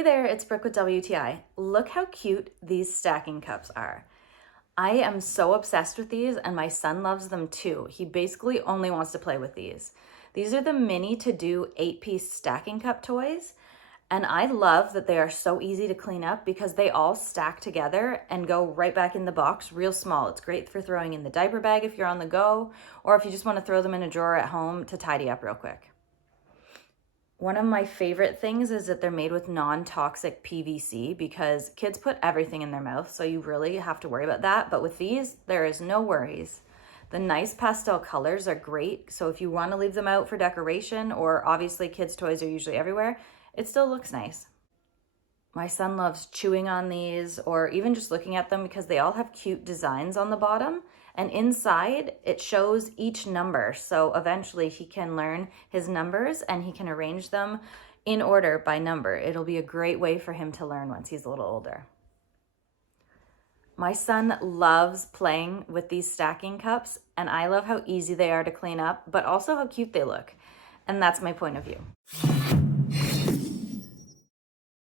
Hey there, it's Brooke with WTI. Look how cute these stacking cups are. I am so obsessed with these and my son loves them too. He basically only wants to play with these. These are the mini Tudou 8-piece stacking cup toys. And I love that they are so easy to clean up because they all stack together and go right back in the box real small. It's great for throwing in the diaper bag if you're on the go, or if you just want to throw them in a drawer at home to tidy up real quick. One of my favorite things is that they're made with non-toxic PVC because kids put everything in their mouth, so you really have to worry about that. But with these, there is no worries. The nice pastel colors are great, so if you want to leave them out for decoration, or obviously kids' toys are usually everywhere, it still looks nice. My son loves chewing on these or even just looking at them because they all have cute designs on the bottom. And inside, it shows each number. So eventually he can learn his numbers and he can arrange them in order by number. It'll be a great way for him to learn once he's a little older. My son loves playing with these stacking cups, and I love how easy they are to clean up, but also how cute they look. And that's my point of view.